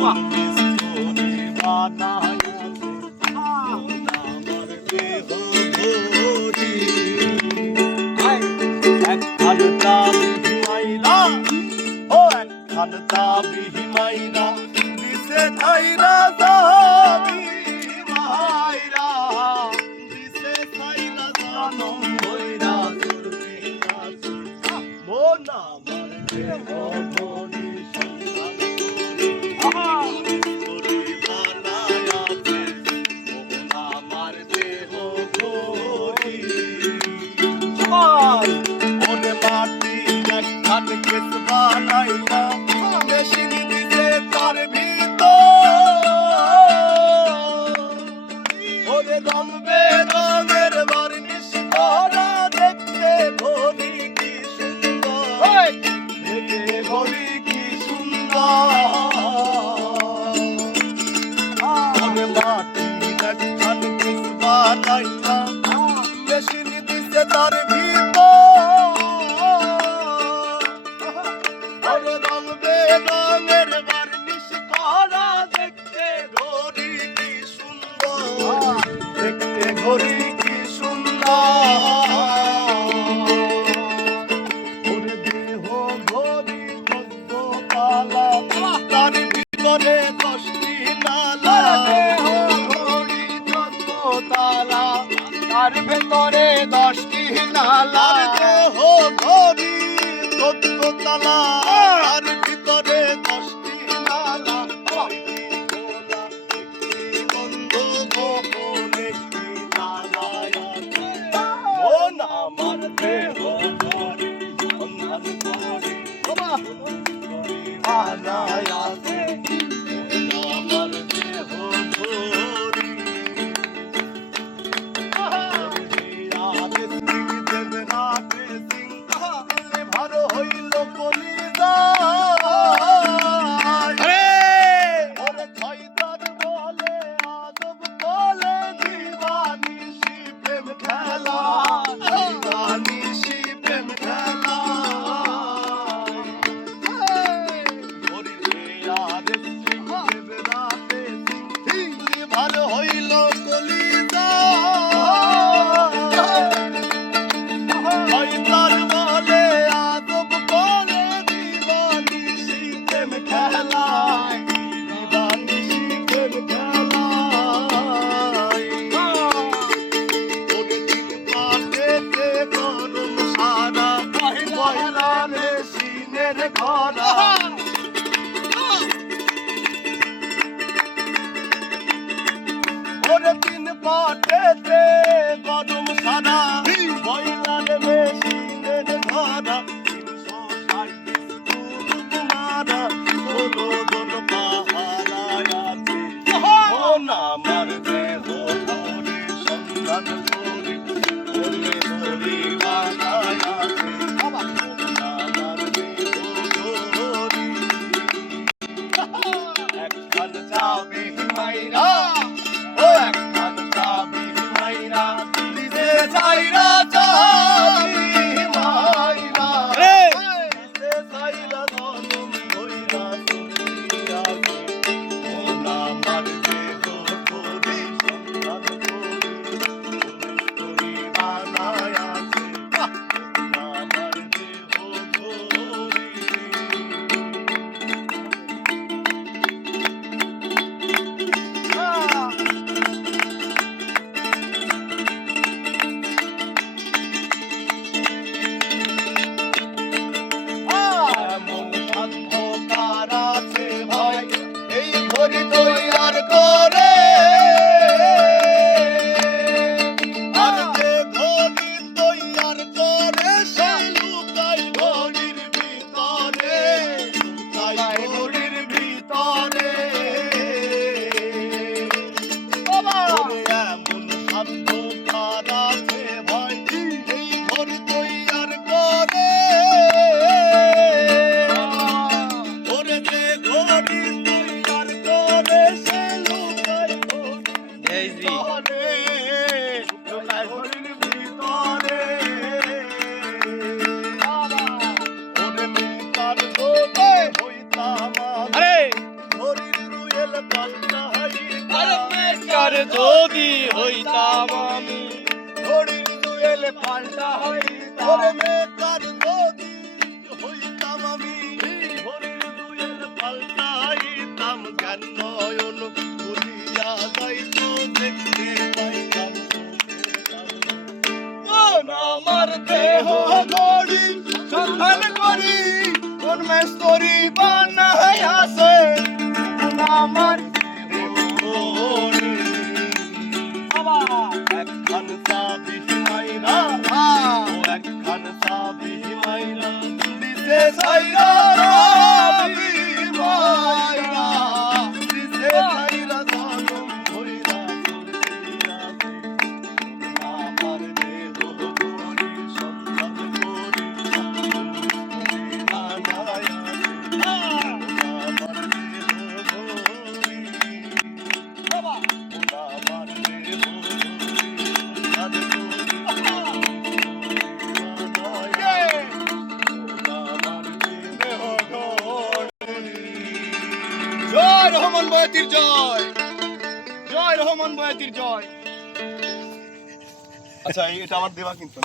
স্তরে বানায়াছে মন আমার দেহ ঘড়ি। একখান দাবি মাইলা, ও একখান দাবি মাইলা দিছে থাইরা দাবি মাইরা দিছে থাইরা জনম হইরা চলতে আছে মন আমার দেহ ঘড়ি। সন্ধান করি বানায়াছে মন আমার দেহ ঘড়ি। ওরে মাটি একখান কেস বানাইলা মেশিন দিছে তার ভিতর। ওরে রং বেরঙের বার্নিশ করা দেখতে ঘড়ি কি সুন্দর, দেখতে ঘড়ি কি সুন্দর। ওরে মাটি একখান কেস বানাইলা মেশিন দিছে তার ভিতর। ওরে রং বেরঙের বার্নিশ করা দেখতে ঘড়ি কি সুন্দর, দেখতে ঘড়ি কি সুন্দর। ওরে দেহ ঘড়ি ১৪ তালা তার ভিতরে ১০টি নালা। দেহ ঘড়ি ১৪ তালা তার ভেতরে 10টি নালা। দেহ ঘড়ি ১৪ তালা তার ভিতরে 10টি নালা। খোলা একটি বন্ধ গোপন একটি নালায় আছে মন আমার দেহ ঘড়ি। সন্ধান করি বানায় আছে মন আমার দেহ ঘড়ি। ভালো হইল কলিজা ওরে ছয়দার বলে আদব বলে দিবানিশি প্রেম খেলা, দিবানিশি প্রেম খেলা। যদি হইতাম আমি ঘড়ির দুয়েল পাল্টা হইতাম ওরে মেকার যদি হইতাম আমি ঘড়ির দুয়েল পাল্টা হইতাম জ্ঞান নয়ন খুলিয়া যাইতো দেখতে পাইতাম মন আমার দেহ গড়ি সন্ধান করি কোন মেস্তরি বানায় আছে মন আমার দেহ গড়ি একখান চাবি মাইরা ও একখান চাবি মাইরা দিছে ছাইরা রবি মাইরা দিছে ছাইরা জানম হইরা চলতে আমার দেহ গড়ি সন্ধান করি বানায় আমার দেহ গড়ি আমার দেহ জয় রহমান বয়াতির জয়, জয় রহমান বয়াতির জয়। আচ্ছা এটা আমার দেওয়া কিন্তু